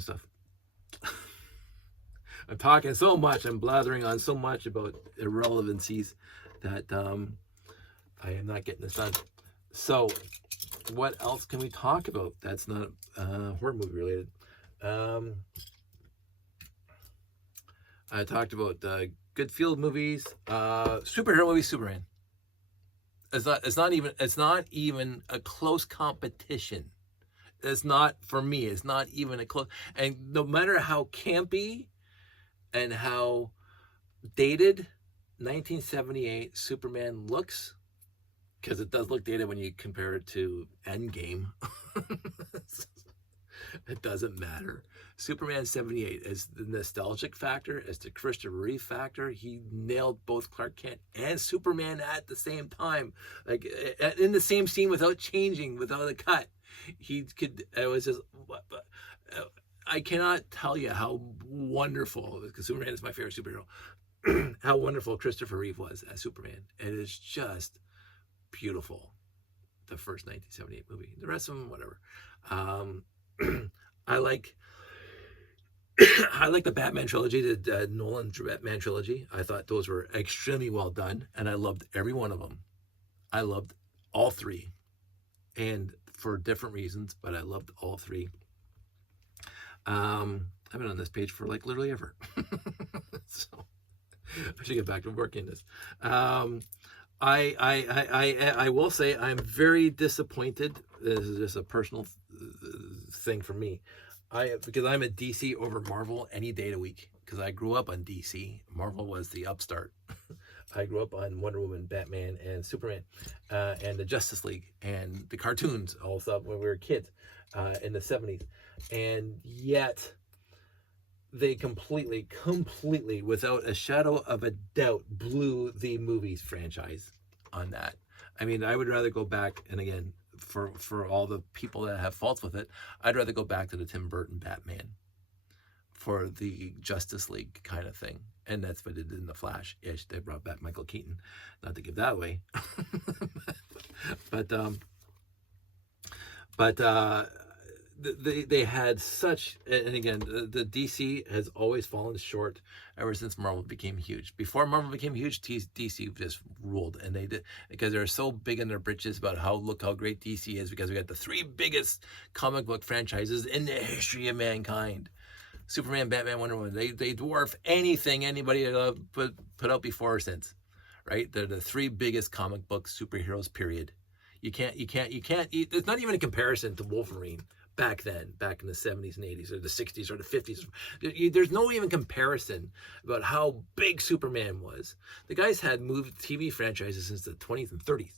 stuff. I'm talking so much, I'm blathering on so much about irrelevancies that I am not getting this done. So, what else can we talk about that's not horror movie related? I talked about good field movies, superhero movies, Superman. It's not even a close competition. It's not for me. It's not even a close. And no matter how campy and how dated 1978 Superman looks, because it does look dated when you compare it to Endgame. It doesn't matter. Superman 78 is the nostalgic factor, as the Christopher Reeve factor. He nailed both Clark Kent and Superman at the same time, like in the same scene without changing, without a cut. He could. It was just. I cannot tell you how wonderful, because Superman is my favorite superhero, how wonderful Christopher Reeve was as Superman. It is just beautiful. The first 1978 movie. The rest of them, whatever. I like the Batman trilogy, the Nolan Batman trilogy. I thought those were extremely well done, and I loved every one of them. I loved all three, and for different reasons, but I loved all three. I've been on this page for like literally ever, so I should get back to working this. I will say I'm very disappointed. This is just a personal thing for me. Because I'm a DC over Marvel any day of the week. Because I grew up on DC. Marvel was the upstart. I grew up on Wonder Woman, Batman, and Superman, and the Justice League, and the cartoons, all stuff when we were kids in the 70s. And yet, they completely, without a shadow of a doubt, blew the movies franchise on that. I mean, I would rather go back, and again, for all the people that have faults with it, I'd rather go back to the Tim Burton Batman for the Justice League kind of thing. And that's what they did in The Flash-ish. They brought back Michael Keaton. Not to give that away. but they had such, and again, the DC has always fallen short ever since Marvel became huge. Before Marvel became huge, DC just ruled, and they did, because they're so big in their britches about look how great DC is, because we got the three biggest comic book franchises in the history of mankind. Superman, Batman, Wonder Woman. They dwarf anything anybody put out before or since, right? They're the three biggest comic book superheroes, period. You can't, there's not even a comparison to Wolverine back then, back in the 70s and 80s, or the 60s or the 50s. There's no even comparison about how big Superman was. The guys had TV franchises since the 20s and 30s.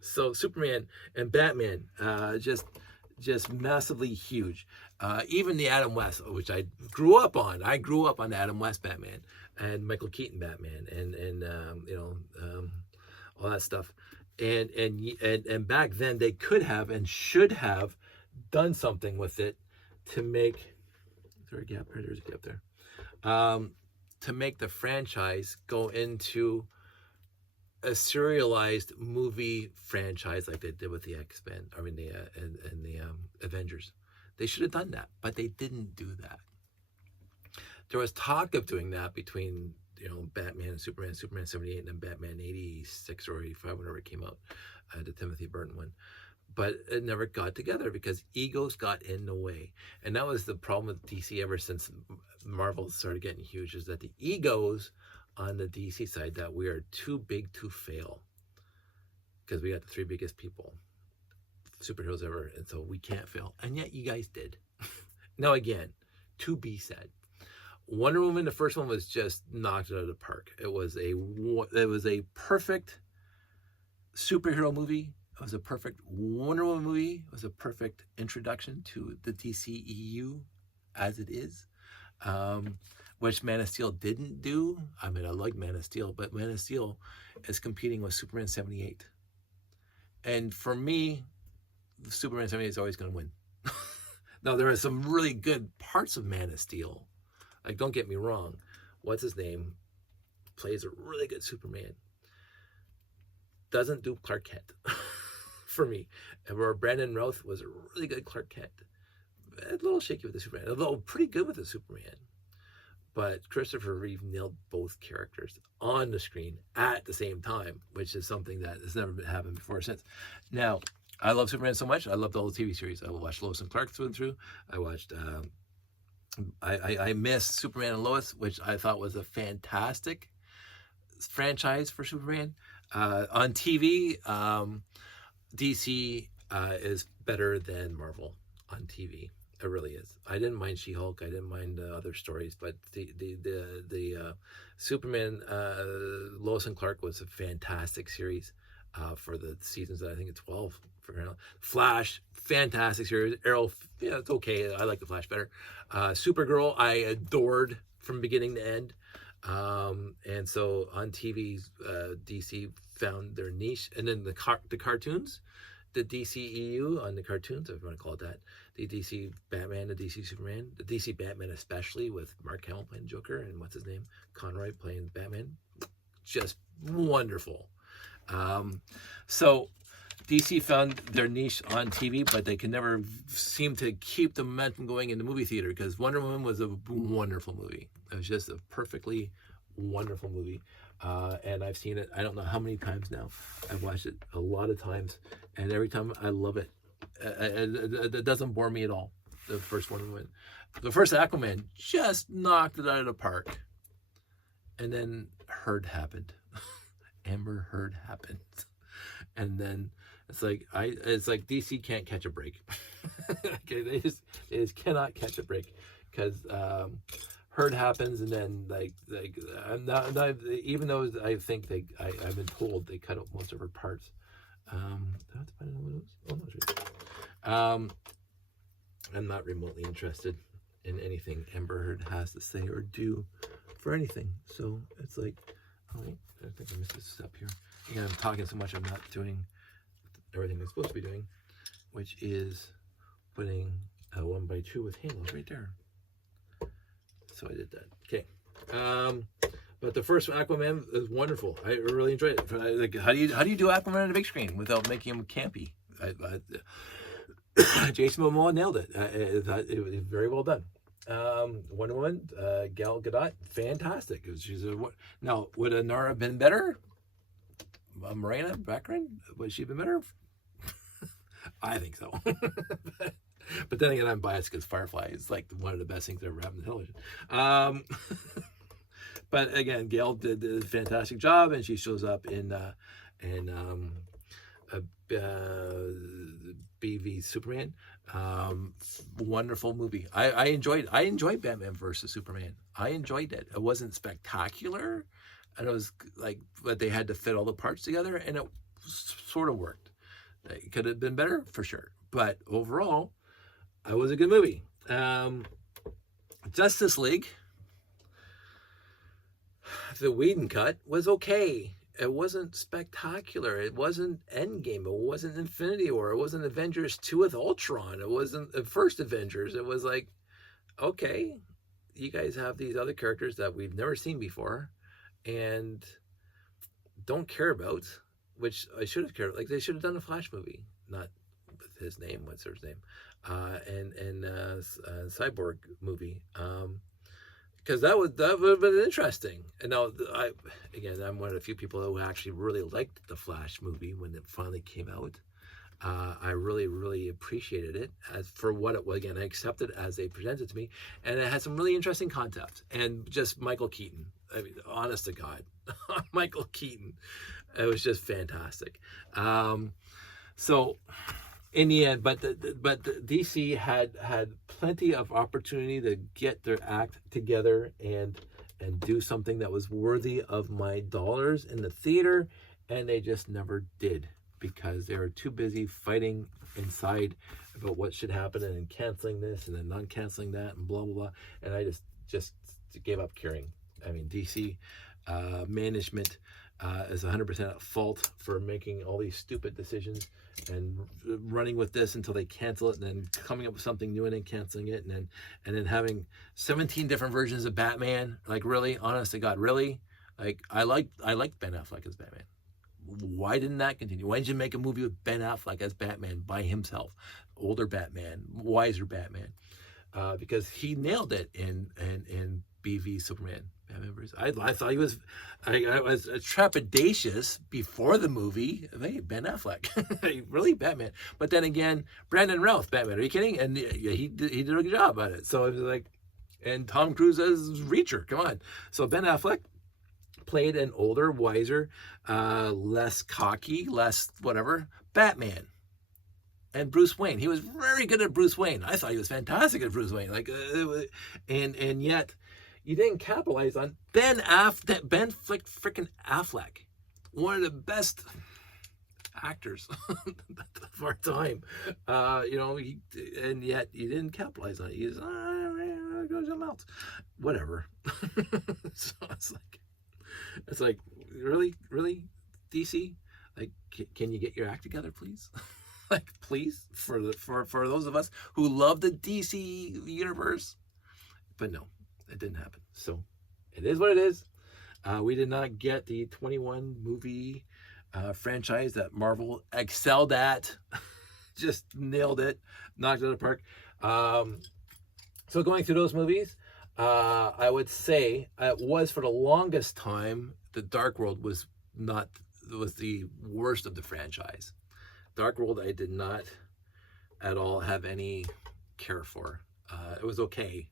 so Superman and Batman, just massively huge. Even the Adam West, which I grew up on. I grew up on the Adam West Batman and Michael Keaton Batman, and all that stuff. And back then they could have and should have done something with it to make. Is there a gap here? There's a gap there. To make the franchise go into a serialized movie franchise like they did with the X-Men, and the Avengers. They should have done that, but they didn't do that. There was talk of doing that between Batman and Superman 78, and then Batman 86 or 85, whenever it came out, the Timothy Burton one. But it never got together because egos got in the way. And that was the problem with DC ever since Marvel started getting huge, is that the egos on the DC side, that we are too big to fail, because we got the three biggest superheroes ever, and so we can't fail. And yet you guys did. Now again, to be said, Wonder Woman, the first one, was just knocked it out of the park. It was a perfect superhero movie. It was a perfect Wonder Woman movie. It was a perfect introduction to the DCEU as it is, which Man of Steel didn't do. I mean, I like Man of Steel, but Man of Steel is competing with Superman 78. And for me, Superman 78 is always going to win. Now, there are some really good parts of Man of Steel. Like, don't get me wrong. What's his name? Plays a really good Superman. Doesn't do Clark Kent for me. And where Brandon Routh was a really good Clark Kent. a little shaky with the Superman, although pretty good with the Superman. But Christopher Reeve nailed both characters on the screen at the same time, which is something that has never happened before or since. Now, I love Superman so much. I love the whole TV series. I watched Lois and Clark through and through. I watched, I missed Superman and Lois, which I thought was a fantastic franchise for Superman. On TV, DC is better than Marvel on TV. It really is. I didn't mind She-Hulk. I didn't mind other stories, but the Superman Lois and Clark was a fantastic series for the seasons. I think it's 12. Flash, fantastic series. Arrow, yeah, it's okay. I like the Flash better. Supergirl, I adored from beginning to end. And so on TV, DC found their niche, and then the cartoons. The DCEU on the cartoons, if you want to call it that, the DC Batman, the DC Superman, the DC Batman especially, with Mark Hamill playing Joker and what's his name, Conroy playing Batman, just wonderful. So DC found their niche on TV, but they can never seem to keep the momentum going in the movie theater, because Wonder Woman was a wonderful movie. It was just a perfectly wonderful movie. And I've seen it, I don't know how many times now. I've watched it a lot of times, and every time I love it. It doesn't bore me at all. The first one, the first Aquaman just knocked it out of the park. And then Heard happened. Amber Heard happened. And then it's like DC can't catch a break. Okay, they just cannot catch a break, because Heard happens, and then I'm not even though I think I've been told they cut out most of her parts. I'm not remotely interested in anything Amber Heard has to say or do for anything. So it's like, oh wait, I think I missed a step here. Again, I'm talking so much, I'm not doing everything I'm supposed to be doing, which is putting a 1x2 with handles right there. So I did that. Okay. But the first Aquaman is wonderful. I really enjoyed it. Like, how do you do Aquaman on the big screen without making him campy? Jason Momoa nailed it. It was very well done. Wonder Woman, Gal Gadot, fantastic. Now, would Anara have been better? Morena Baccarin, would she have been better? I think so. But then again, I'm biased because Firefly is like one of the best things that ever happened to television. But again, Gail did a fantastic job, and she shows up in BV Superman. Wonderful movie. I enjoyed Batman versus Superman. I enjoyed it. It wasn't spectacular, and it was like, but they had to fit all the parts together, and it sort of worked. It could have been better for sure, but overall, it was a good movie. Justice League, the Whedon cut, was okay. It wasn't spectacular. It wasn't Endgame. It wasn't Infinity War. It wasn't Avengers 2 with Ultron. It wasn't the first Avengers. It was like, okay, you guys have these other characters that we've never seen before and don't care about, which I should have cared about. Like, they should have done a Flash movie, not with his name, what's his name, and Cyborg movie, because that would have been interesting. And now, I'm one of the few people who actually really liked the Flash movie when it finally came out. I really, really appreciated it as for what it was. Again, I accepted it as they presented it to me, and it had some really interesting concepts. And just Michael Keaton, I mean, honest to God, Michael Keaton, it was just fantastic. So in the end, but the DC had plenty of opportunity to get their act together and do something that was worthy of my dollars in the theater, and they just never did, because they were too busy fighting inside about what should happen and then canceling this and then non-canceling that and blah blah blah, and I just gave up caring. I mean, DC management is 100% at fault for making all these stupid decisions and running with this until they cancel it, and then coming up with something new and then canceling it, and then having 17 different versions of Batman. Like, really, honest to God, really? Like, I liked Ben Affleck as Batman. Why didn't that continue? Why did you make a movie with Ben Affleck as Batman by himself? Older Batman, wiser Batman. Because he nailed it in BV Superman. I thought he was, I was trepidatious before the movie. Hey, Ben Affleck, really Batman. But then again, Brandon Routh, Batman. Are you kidding? And he did a good job at it. So it was like, and Tom Cruise as Reacher. Come on. So Ben Affleck played an older, wiser, less cocky, less whatever Batman. And Bruce Wayne, he was very good at Bruce Wayne. I thought he was fantastic at Bruce Wayne. Like, and yet, you didn't capitalize on Ben freaking Affleck, one of the best actors of our time. And yet you didn't capitalize on it. He's go something else, whatever. So it's like really, DC. Like, can you get your act together, please? Like, please, for those of us who love the DC universe. But no, it didn't happen. So it is what it is. We did not get the 21 movie franchise that Marvel excelled at. Just nailed it, knocked it out of the park. So going through those movies, I would say it was, for the longest time, the Dark World was the worst of the franchise. Dark World, I did not at all have any care for. It was okay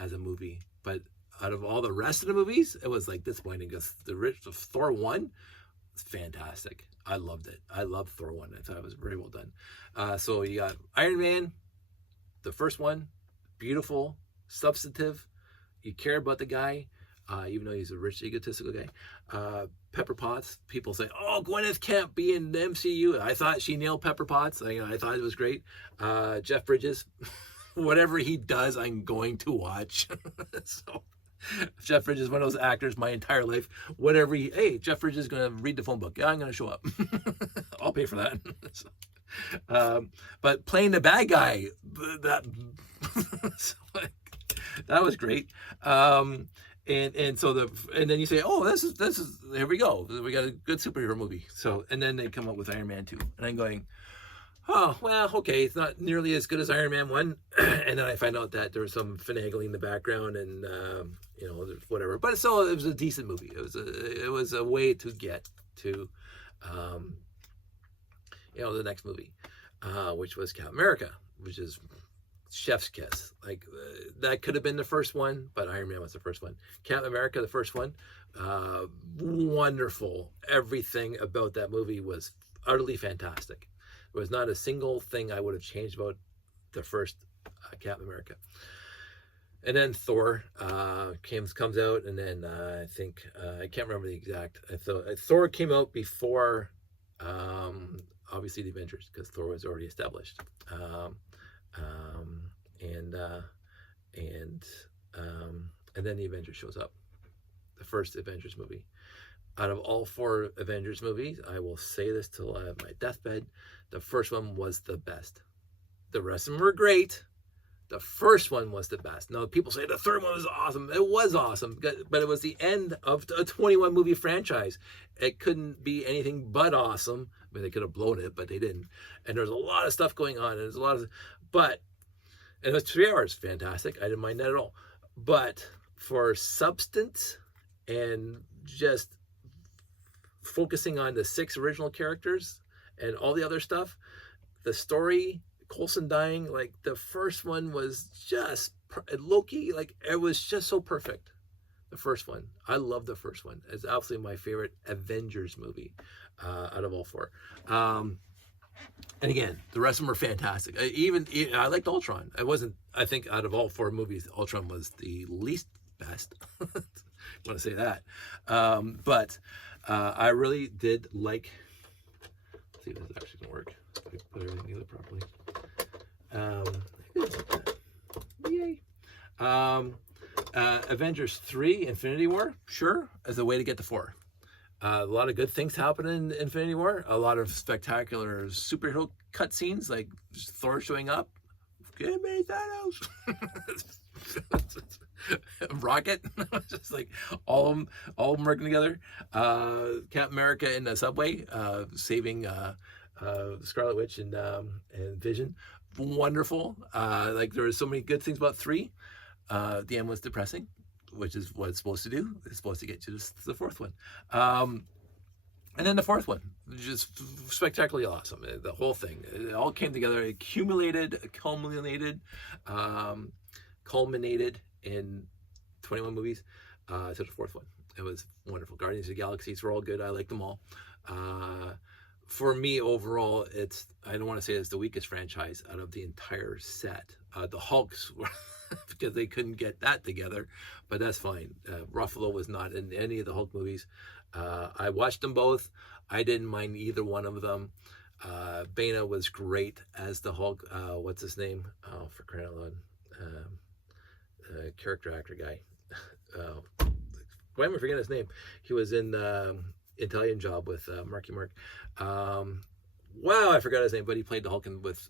as a movie, but out of all the rest of the movies, it was like disappointing. Because the Thor 1 was fantastic. I loved it. I loved Thor 1. I thought it was very well done. So you got Iron Man, the first one, beautiful, substantive. You care about the guy, even though he's a rich, egotistical guy. Pepper Potts, people say, oh, Gwyneth can't be in the MCU. I thought she nailed Pepper Potts. I thought it was great. Jeff Bridges, whatever he does, I'm going to watch. So Jeff Bridges is one of those actors my entire life. Whatever hey, Jeff Bridges is going to read the phone book. Yeah, I'm going to show up. I'll pay for that. So, but playing the bad guy, that that was great. And so then you say, oh, this is here we go. We got a good superhero movie. So, and then they come up with Iron Man 2. And I'm going, oh, well, okay, it's not nearly as good as Iron Man 1. And then I find out that there was some finagling in the background and, whatever. But so it was a decent movie. It was a way to get to, the next movie, which was Captain America, which is chef's kiss. Like, that could have been the first one, but Iron Man was the first one. Captain America, the first one, wonderful. Everything about that movie was utterly fantastic. There was not a single thing I would have changed about the first Captain America. And then Thor comes out, and then I think I can't remember the exact. Thor came out before, obviously, the Avengers, because Thor was already established. And then the Avengers shows up, the first Avengers movie. Out of all 4 Avengers movies, I will say this till I have my deathbed, the first one was the best. The rest of them were great. The first one was the best. Now, people say the third one was awesome. It was awesome, but it was the end of a 21 movie franchise. It couldn't be anything but awesome. I mean, they could have blown it, but they didn't. And there's a lot of stuff going on, and there's a lot of, and it was 3 hours, fantastic. I didn't mind that at all. But for substance and just focusing on the 6 original characters and all the other stuff, the story, Coulson dying, like the first one was just, Loki, like it was just so perfect. The first one, I love the first one. It's absolutely my favorite Avengers movie out of all 4. And again, the rest of them are fantastic. I liked Ultron. I think out of all 4 movies, Ultron was the least best. I want to say that. But I really did like, let's see if this is actually going to work. If I put everything together properly. Yay. Avengers 3, Infinity War, sure, as a way to get to 4. A lot of good things happen in Infinity War. A lot of spectacular superhero cutscenes, like Thor showing up. Give me Thanos. Rocket. Just like all of them working together. Captain America in the subway, saving Scarlet Witch and Vision. Wonderful. Like there were so many good things about 3. The end was depressing, which is what it's supposed to do. It's supposed to get you to the 4th one. And then the 4th one, just spectacularly awesome. The whole thing, it all came together, culminated in 21 movies to the 4th one. It was wonderful. Guardians of the Galaxies were all good. I liked them all. For me, overall, I don't want to say it's the weakest franchise out of the entire set. The Hulks were because they couldn't get that together, but that's fine. Ruffalo was not in any of the Hulk movies. I watched them both. I didn't mind either one of them. Bana was great as the Hulk. What's his name? Oh, for crying out loud. Character actor guy. Why am I forgetting his name? He was in Italian Job with Marky Mark. Wow, I forgot his name, but he played the Hulk with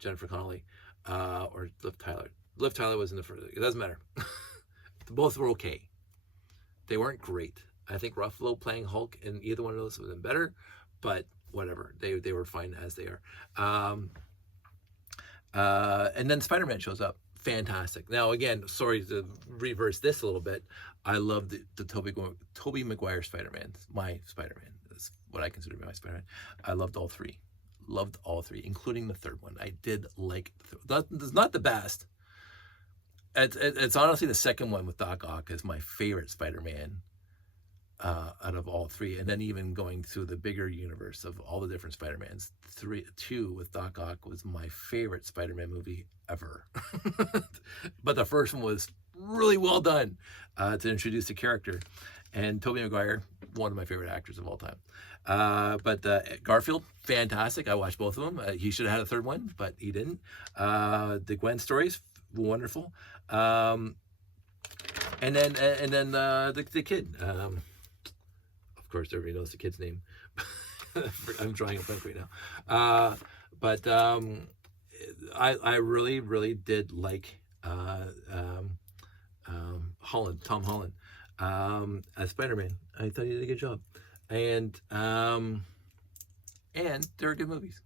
Jennifer Connelly or Liv Tyler. Liv Tyler was in the first. It doesn't matter. Both were okay. They weren't great. I think Ruffalo playing Hulk in either one of those would have been better, but whatever. They were fine as they are. And then Spider-Man shows up. Fantastic. Now, again, sorry to reverse this a little bit. I love the Tobey Maguire Spider-Man. My Spider-Man. That's what I consider my Spider-Man. I loved all 3. Loved all 3, including the 3rd one. I did like. That's not the best. It's honestly the 2nd one with Doc Ock is my favorite Spider-Man out of all 3. And then even going through the bigger universe of all the different Spider-Mans, 2 with Doc Ock was my favorite Spider-Man movie ever. But the first one was really well done to introduce the character. And Tobey Maguire, one of my favorite actors of all time. But Garfield, fantastic. I watched both of them. He should have had a 3rd one, but he didn't. The Gwen stories, wonderful. And then the kid. Of course, everybody knows the kid's name. I'm drawing a blank right now. But I really, really did like Tom Holland as Spider-Man. I thought he did a good job, and they were good movies.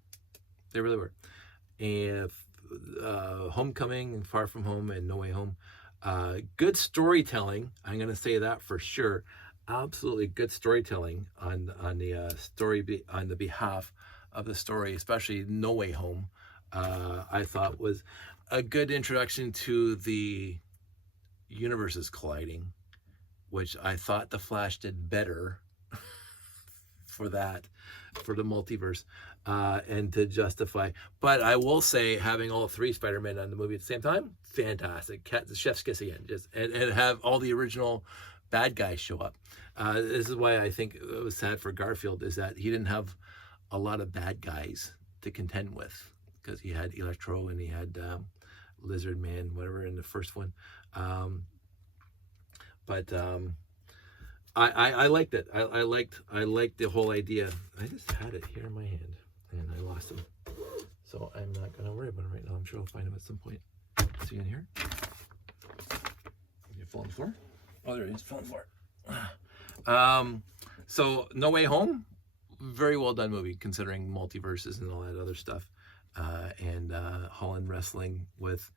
They really were. And Homecoming and Far From Home and No Way Home, good storytelling. I'm going to say that for sure. Absolutely good storytelling on the behalf of the story, especially No Way Home. I thought was a good introduction to the universes colliding, which I thought The Flash did better for that, for the multiverse, and to justify. But I will say, having all 3 Spider-Men on the movie at the same time, fantastic. The chef's kiss again, and have all the original bad guys show up. This is why I think it was sad for Garfield, is that he didn't have a lot of bad guys to contend with, because he had Electro and he had Lizard Man, whatever, in the first one. But I liked it. I liked the whole idea. I just had it here in my hand and I lost him, so I'm not gonna worry about it right now. I'm sure I'll find him at some point. See in here? You fall on the floor? Oh, there he is. Fall on the floor. So No Way Home, very well done movie considering multiverses and all that other stuff. And Holland wrestling with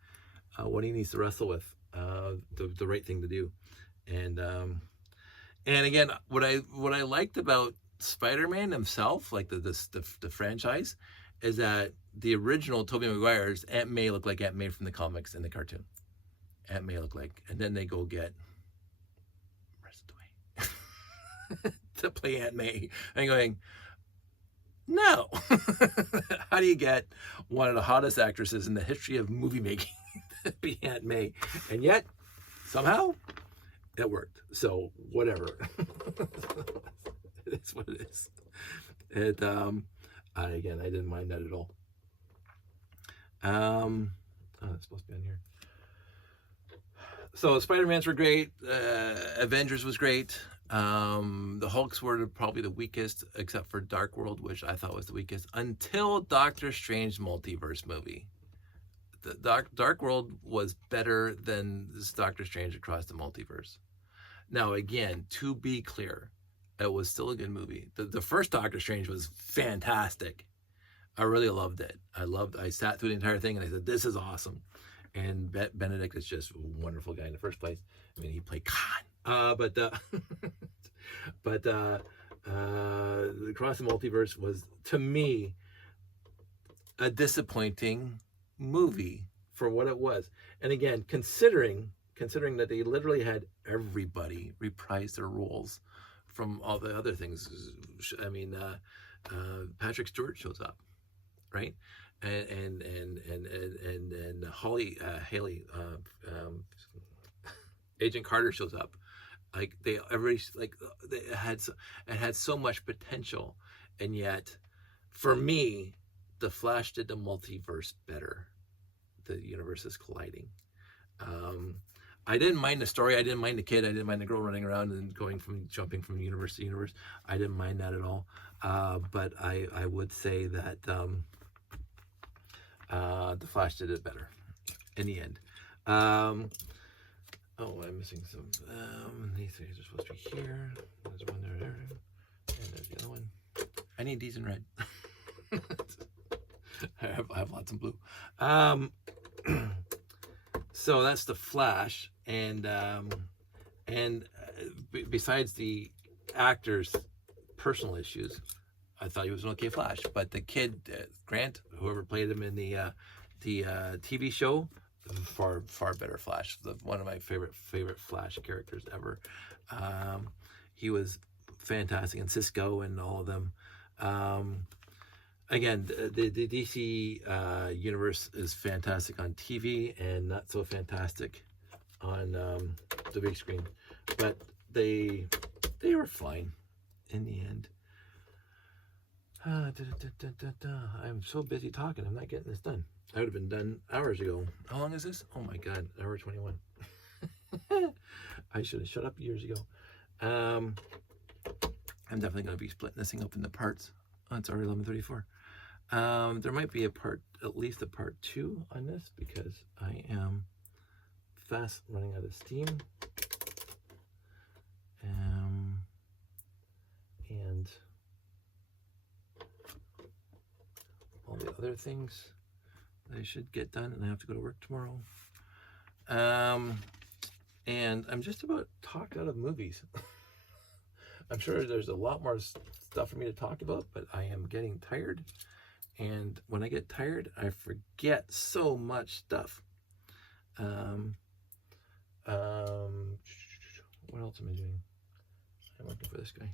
what he needs to wrestle with, the right thing to do. And again, what I liked about Spider-Man himself, like the franchise, is that the original Tobey Maguire's Aunt May looked like Aunt May from the comics and the cartoon. Aunt May looked like, and then they go get Away to play Aunt May, and going, no. How do you get one of the hottest actresses in the history of movie making to be Aunt May? And yet, somehow, it worked. So, whatever. It is what it is. And, again, I didn't mind that at all. Oh, that's supposed to be on here. So, Spider-Mans were great. Avengers was great. The Hulks were probably the weakest, except for Dark World, which I thought was the weakest, until Doctor Strange Multiverse movie. the Dark World was better than this Doctor Strange Across the Multiverse. Now, again, to be clear, it was still a good movie. The first Doctor Strange was fantastic. I really loved it. I sat through the entire thing and I said, this is awesome. And Benedict is just a wonderful guy in the first place. I mean, he played Khan. But Across the Multiverse was, to me, a disappointing movie for what it was. And again, considering that they literally had everybody reprise their roles from all the other things. I mean, Patrick Stewart shows up, right? And Haley, Agent Carter shows up. Like it had so much potential, and yet, for me, the Flash did the multiverse better. The universes colliding. I didn't mind the story. I didn't mind the kid. I didn't mind the girl running around and jumping from universe to universe. I didn't mind that at all. But I would say that the Flash did it better in the end. I'm missing some. These things are supposed to be here. There's one there, and there's the other one. I need these in red. I have lots in blue. So that's the Flash, and besides the actor's personal issues, I thought he was an okay Flash. But the kid, Grant, whoever played him in the TV show, far better Flash. One of my favorite Flash characters ever. He was fantastic, and Cisco and all of them. Again, the DC universe is fantastic on TV and not so fantastic on the big screen, but they were fine in the end. I'm so busy talking, I'm not getting this done. I would have been done hours ago. How long is this? Oh my God, hour 21. I should have shut up years ago. I'm definitely going to be splitting this thing up into parts. Oh, it's already 11:34. There might be at least a part 2 on this, because I am fast running out of steam. And all the other things that I should get done, and I have to go to work tomorrow. And I'm just about talked out of movies. I'm sure there's a lot more stuff for me to talk about, but I am getting tired. And when I get tired, I forget so much stuff. What else am I doing? I'm working for this guy.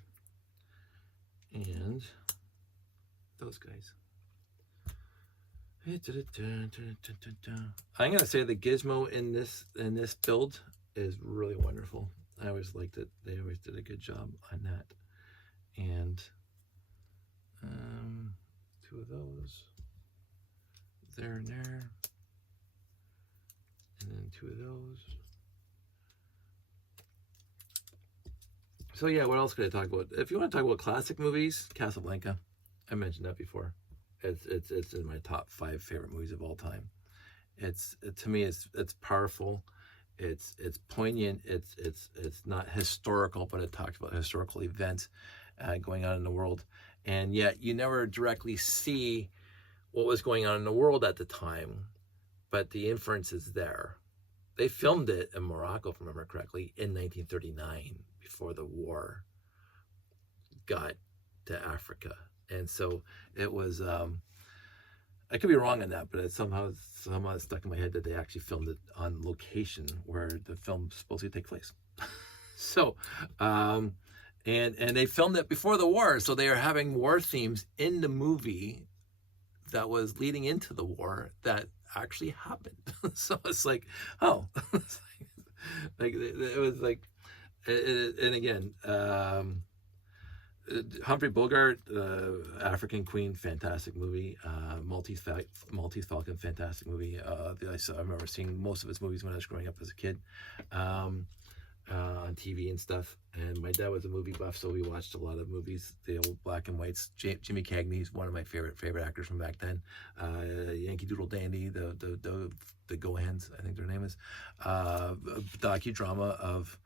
And those guys. I'm gonna say the gizmo in this build is really wonderful. I always liked it. They always did a good job on that. And 2 of those, there and there, and then 2 of those. So yeah, what else could I talk about? If you want to talk about classic movies, Casablanca. I mentioned that before. It's in my top 5 favorite movies of all time. To me, it's powerful. It's poignant. It's not historical, but it talks about historical events going on in the world, and yet you never directly see what was going on in the world at the time, but the inference is there. They filmed it in Morocco, if I remember correctly, in 1939, before the war got to Africa. And so it was, I could be wrong on that, but it somehow stuck in my head that they actually filmed it on location where the film supposed to take place. So, and they filmed it before the war, so they are having war themes in the movie that was leading into the war that actually happened. So it's like, oh, like it was like, and again, Humphrey Bogart, African Queen, fantastic movie. Maltese Falcon, fantastic movie. I remember seeing most of his movies when I was growing up as a kid. on TV and stuff. And my dad was a movie buff, so we watched a lot of movies, the old black and whites. Jimmy Cagney's one of my favorite actors from back then. Yankee Doodle Dandy, the Gohans, I think their name is. A docudrama of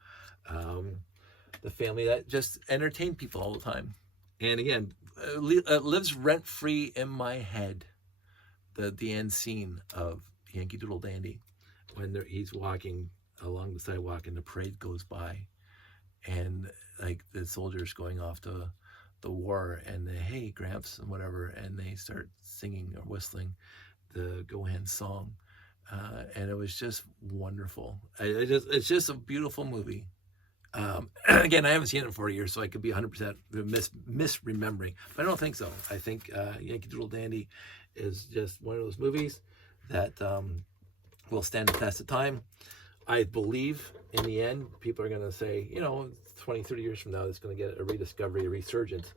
the family that just entertained people all the time. And again, it lives rent free in my head. The end scene of Yankee Doodle Dandy, when he's walking along the sidewalk and the parade goes by, and like the soldiers going off to the war, and they, hey Gramps and whatever, and they start singing or whistling the Gohan song, and it was just wonderful. It's just a beautiful movie. Again, I haven't seen it in 40 years, so I could be 100% misremembering, but I don't think so. I think Yankee Doodle Dandy is just one of those movies that will stand the test of time. I believe in the end, people are going to say, 20, 30 years from now, it's going to get a rediscovery, a resurgence.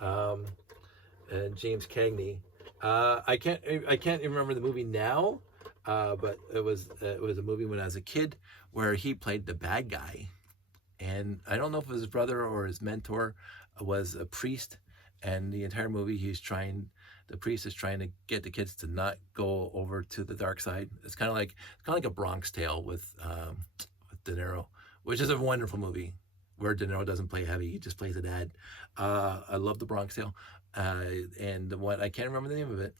And James Cagney, I can't even remember the movie now, but it was a movie when I was a kid where he played the bad guy. And I don't know if it was his brother or his mentor was a priest, and the entire movie the priest is trying to get the kids to not go over to the dark side. It's kind of like a Bronx Tale with De Niro, which is a wonderful movie where De Niro doesn't play heavy; he just plays a dad. I love the Bronx Tale, and what I can't remember the name of it,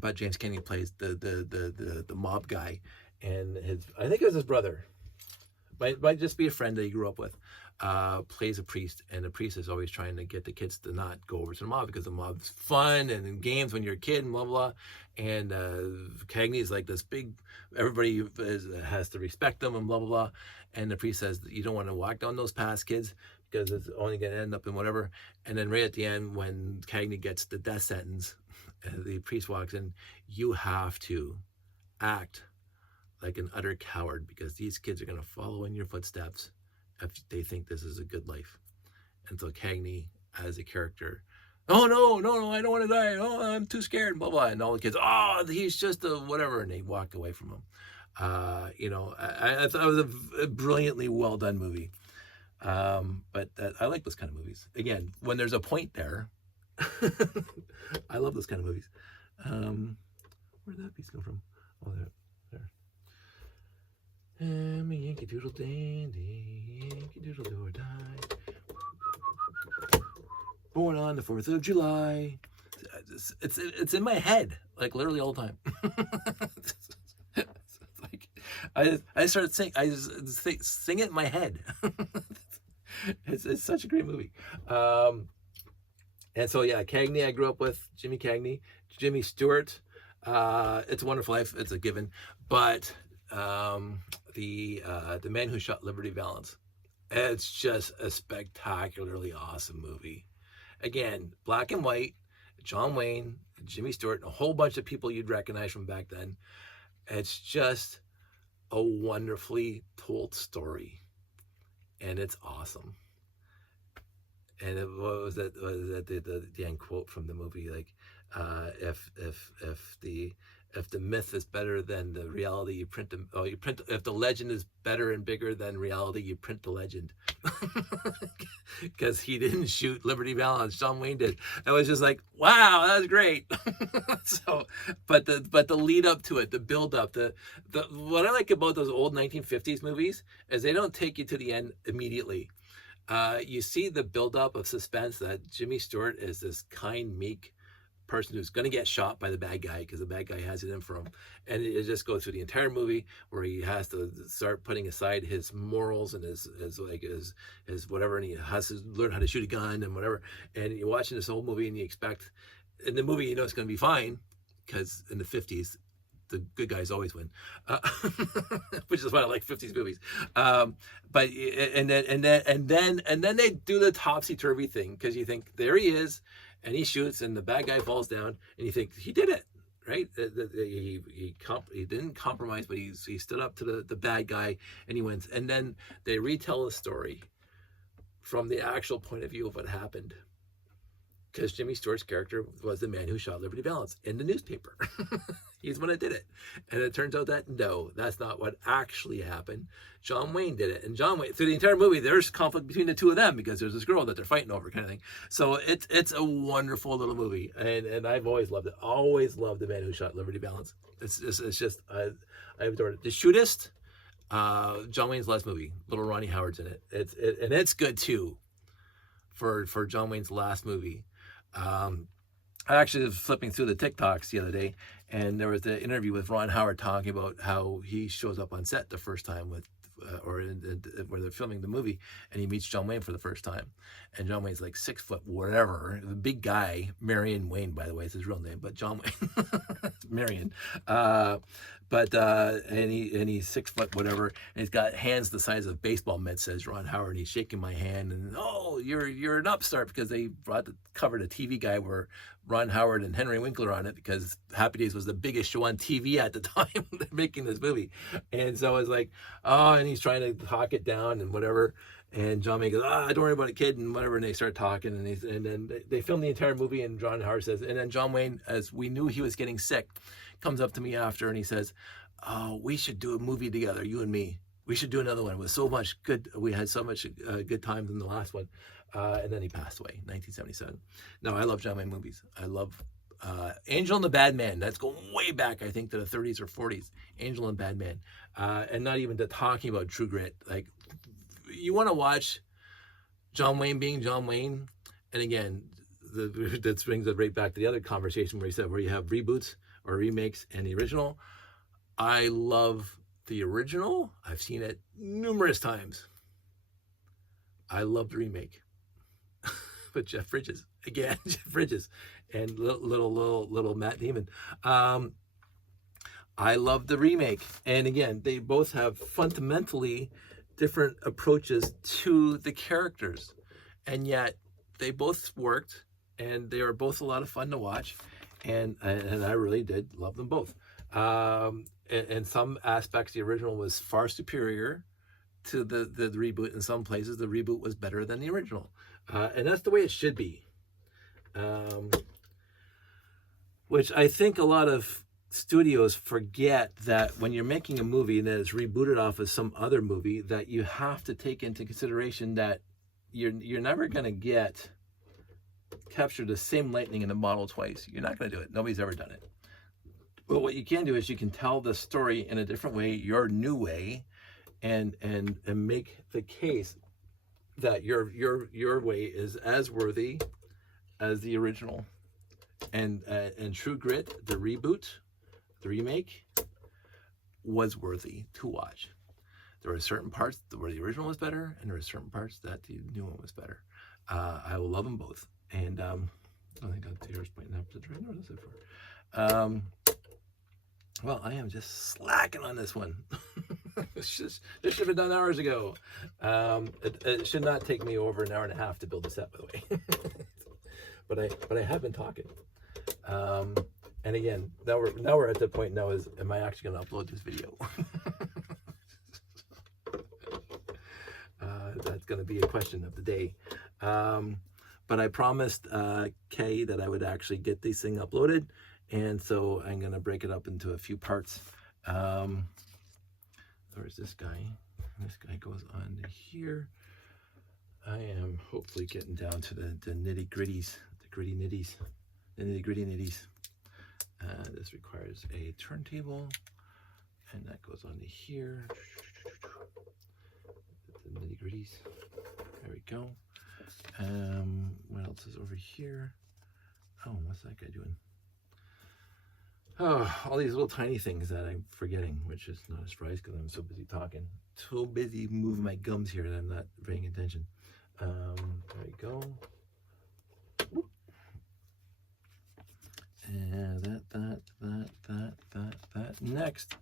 but James Cagney plays the mob guy, and I think it was his brother. Might just be a friend that he grew up with, plays a priest, and the priest is always trying to get the kids to not go over to the mob because the mob's fun and in games when you're a kid and blah blah. And Cagney is like this big, everybody has to respect them and blah blah blah. And the priest says you don't want to walk down those paths, kids, because it's only going to end up in whatever. And then right at the end, when Cagney gets the death sentence, the priest walks in. You have to act like an utter coward because these kids are going to follow in your footsteps if they think this is a good life. And so Cagney, as a character, oh no, I don't want to die. Oh, I'm too scared, blah blah. And all the kids, oh, he's just a whatever, and they walk away from him. I thought it was a brilliantly well done movie. But I like those kind of movies. Again, when there's a point there, I love those kind of movies. Where'd that piece come from? Oh, there. I'm a Yankee Doodle Dandy, Yankee Doodle do or die. Born on the 4th of July. It's in my head, like literally all the time. I started singing. I just sing it in my head. It's such a great movie. And so yeah, Cagney I grew up with, Jimmy Cagney, Jimmy Stewart. It's a Wonderful Life. It's a given, but the Man Who Shot Liberty Valance. It's just a spectacularly awesome movie. Again, black and white, John Wayne, Jimmy Stewart, a whole bunch of people you'd recognize from back then. It's just a wonderfully told story, and it's awesome. And what was that? The end quote from the movie? Like, if the myth is better than the reality, you print them. Oh, you print. If the legend is better and bigger than reality, you print the legend. Because he didn't shoot Liberty Valance, John Wayne did. I was just like, wow, that was great. So, but the lead up to it, the build up, the what I like about those old 1950s movies is they don't take you to the end immediately. You see the buildup of suspense that Jimmy Stewart is this kind, meek person who's going to get shot by the bad guy because the bad guy has it in for him, and it just goes through the entire movie where he has to start putting aside his morals and his whatever, and he has to learn how to shoot a gun and whatever. And you're watching this whole movie and you expect in the movie it's going to be fine because in the 50s the good guys always win, which is why I like 50s movies. But then they do the topsy-turvy thing because you think there he is, and he shoots, and the bad guy falls down, and you think he did it, right? He didn't compromise, but he stood up to the bad guy, and he wins. And then they retell the story from the actual point of view of what happened, because Jimmy Stewart's character was the man who shot Liberty Valance in the newspaper. He's the one that did it. And it turns out that, no, that's not what actually happened. John Wayne did it. And John Wayne, through the entire movie, there's conflict between the two of them because there's this girl that they're fighting over kind of thing. So it's a wonderful little movie. And I've always loved it. Always loved the man who shot Liberty Valance. It's just I adored it. The Shootist, John Wayne's last movie. Little Ronnie Howard's in it. And it's good too for John Wayne's last movie. I actually was flipping through the TikToks the other day, and there was the interview with Ron Howard talking about how he shows up on set the first time with, where they're filming the movie, and he meets John Wayne for the first time. And John Wayne's like 6 foot, whatever, the big guy. Marion Wayne, by the way, is his real name, but John Wayne, Marion. And he's 6 foot, whatever, and he's got hands the size of baseball mitts, says Ron Howard, and he's shaking my hand, and oh, you're an upstart, because they covered a TV guy where Ron Howard and Henry Winkler on it, because Happy Days was the biggest show on TV at the time making this movie. And so I was like, oh, and he's trying to talk it down and whatever. And John Wayne goes, don't worry about it, kid, and whatever. And they start talking, and then they film the entire movie, and Ron Howard says, and then John Wayne, as we knew he was getting sick, comes up to me after, and he says, oh, we should do a movie together, you and me. We should do another one. It was so much good. We had so much good times in the last one. And then he passed away, 1977. No, I love John Wayne movies. I love Angel and the Bad Man. That's going way back, I think, to the 30s or 40s. Angel and Bad Man. And not even to talking about True Grit. Like, you want to watch John Wayne being John Wayne. And again, that brings it right back to the other conversation where he said, where you have reboots or remakes and the original. I love the original. I've seen it numerous times. I love the remake. But Jeff Bridges, again, Jeff Bridges, and little Matt Damon. I love the remake. And again, they both have fundamentally different approaches to the characters. And yet they both worked, and they were both a lot of fun to watch. And I really did love them both. In some aspects, the original was far superior to the reboot. In some places, the reboot was better than the original. And that's the way it should be. Which I think a lot of studios forget, that when you're making a movie that is rebooted off of some other movie, that you have to take into consideration that you're never going to capture the same lightning in a bottle twice. You're not going to do it. Nobody's ever done it. But what you can do is you can tell the story in a different way, your new way, and make the case that your way is as worthy as the original. And True Grit, the reboot, the remake, was worthy to watch. There were certain parts where the original was better, and there were certain parts that the new one was better. I will love them both. And I think I'll tears pointing up to the right. What is it for? Well, I am just slacking on this one. This should have been done hours ago. It should not take me over an hour and a half to build a set, by the way. but I have been talking. And again, now we're at the point now is, am I actually going to upload this video? That's going to be a question of the day. But I promised Kay that I would actually get this thing uploaded. And so I'm going to break it up into a few parts. There's this guy. This guy goes on to here. I am hopefully getting down to the nitty gritties, the nitty gritty nitties. This requires a turntable, and that goes on to here. The nitty gritties. There we go. What else is over here? Oh, what's that guy doing? Oh, all these little tiny things that I'm forgetting, which is not a surprise because I'm so busy talking. So busy moving my gums here that I'm not paying attention. There we go. Whoop. And that. Next.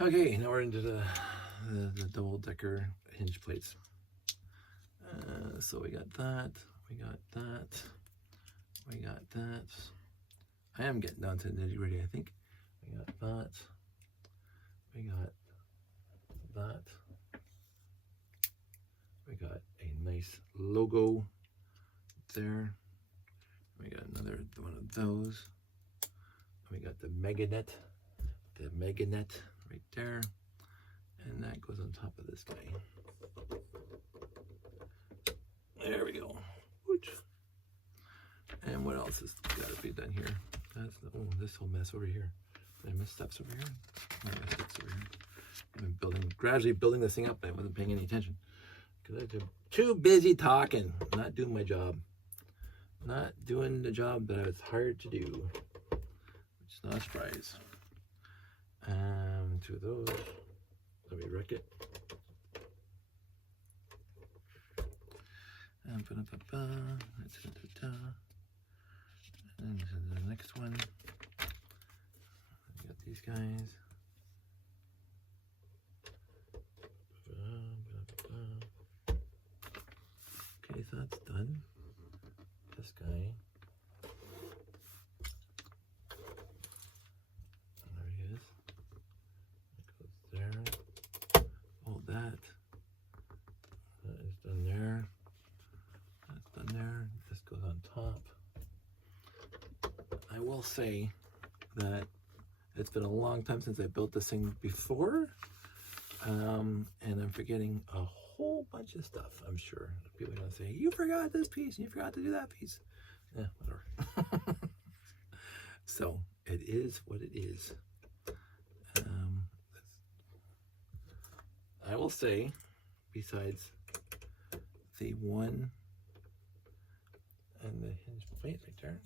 Okay, now we're into the double-decker hinge plates. So we got that. I am getting down to the nitty gritty, I think. We got that. We got that. We got a nice logo there. We got another one of those. We got the Meganet right there. And that goes on top of this guy. There we go. Ooch. And what else has got to be done here? That's the, oh, this whole mess over here. Did I miss steps over here? I missed steps over here. I've been gradually building this thing up. I wasn't paying any attention because I've been too busy talking, not doing my job, not doing the job that I was hired to do, which is not a surprise. Two of those. Let me wreck it. And the next one. We got these guys. Okay, so that's done. This guy. There he is. That goes there. Oh, that is done there. That's done there. This goes on top. I will say that it's been a long time since I built this thing before. And I'm forgetting a whole bunch of stuff, I'm sure. People are going to say, you forgot this piece, you forgot to do that piece. Yeah, whatever. So, it is what it is. I will say, besides the one and the hinge plate right there.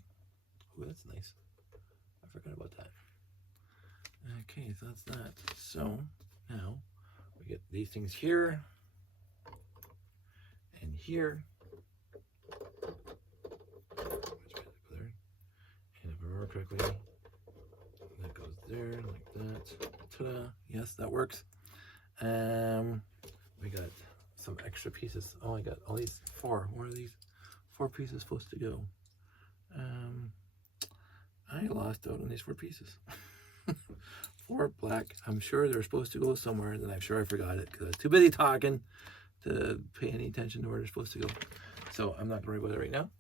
Ooh, that's nice. I forgot about that. Okay, so that's that. So, now, we get these things here and here. And if I remember correctly, that goes there like that. Ta-da! Yes, that works. We got some extra pieces. Oh, I got all these four. Where are these 4 pieces supposed to go? I lost out on these 4 pieces. 4 black. I'm sure they're supposed to go somewhere, and I'm sure I forgot it because I was too busy talking to pay any attention to where they're supposed to go. So I'm not going to worry about it right now.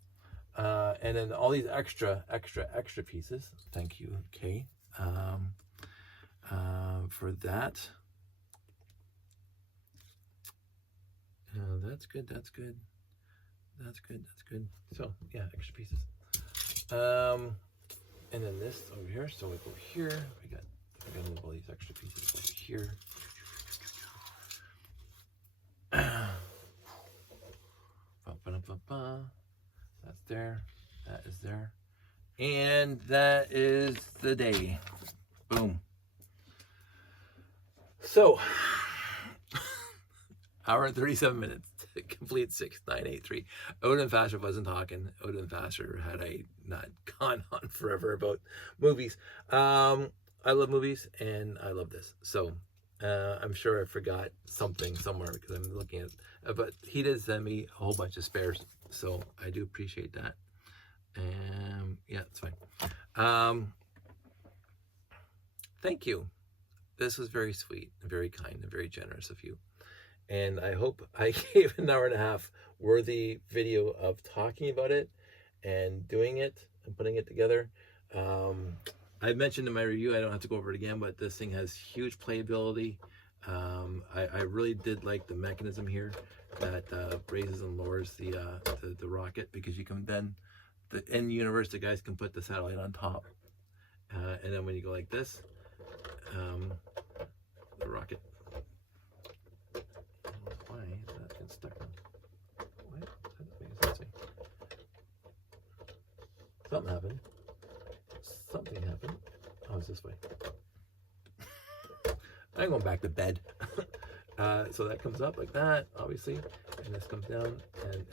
And then all these extra pieces. Thank you, Kay, for that. That's good. That's good. That's good. That's good. So yeah, extra pieces. And then this over here. So we go here. I gotta move all these extra pieces over here. That's there. That is there. And that is the day. Boom. So, hour and 37 minutes to complete 6983. I would have been faster if I wasn't talking. I would have been faster had I not gone on forever about movies. I love movies and I love this. So, I'm sure I forgot something somewhere because I'm looking at, but he did send me a whole bunch of spares. So I do appreciate that. Yeah, it's fine. Thank you. This was very sweet, and very kind, and very generous of you. And I hope I gave an hour and a half worthy video of talking about it and doing it and putting it together. I mentioned in my review, I don't have to go over it again, but this thing has huge playability. I really did like the mechanism here that raises and lowers the rocket, because you can then, in the universe, the guys can put the satellite on top. And then when you go like this, the rocket. Why is that getting stuck on? What? That doesn't make sense. Something happened. Something happened. Oh, it's this way. I'm going back to bed. So that comes up like that, obviously, and this comes down,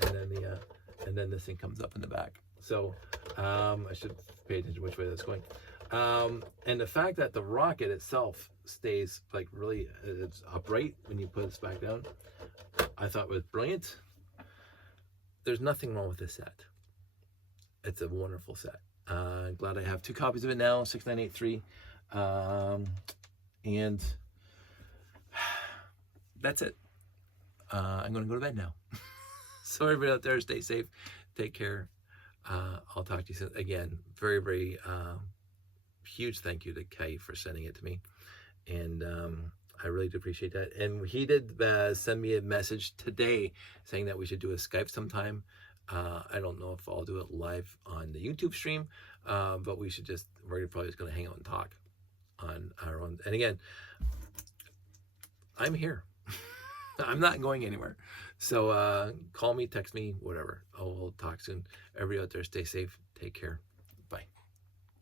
and then this thing comes up in the back. So I should pay attention to which way that's going. And the fact that the rocket itself stays like really it's upright when you put this back down, I thought was brilliant. There's nothing wrong with this set. It's a wonderful set. Glad I have 2 copies of it now, 6983. And that's it. I'm going to go to bed now. So everybody out there, stay safe. Take care. I'll talk to you soon. Again, very, very huge thank you to Kai for sending it to me. And I really do appreciate that. And he did send me a message today saying that we should do a Skype sometime. I don't know if I'll do it live on the YouTube stream, but we're probably just going to hang out and talk on our own. And again, I'm here. I'm not going anywhere. So call me, text me, whatever. We'll talk soon. Everybody out there, stay safe. Take care. Bye.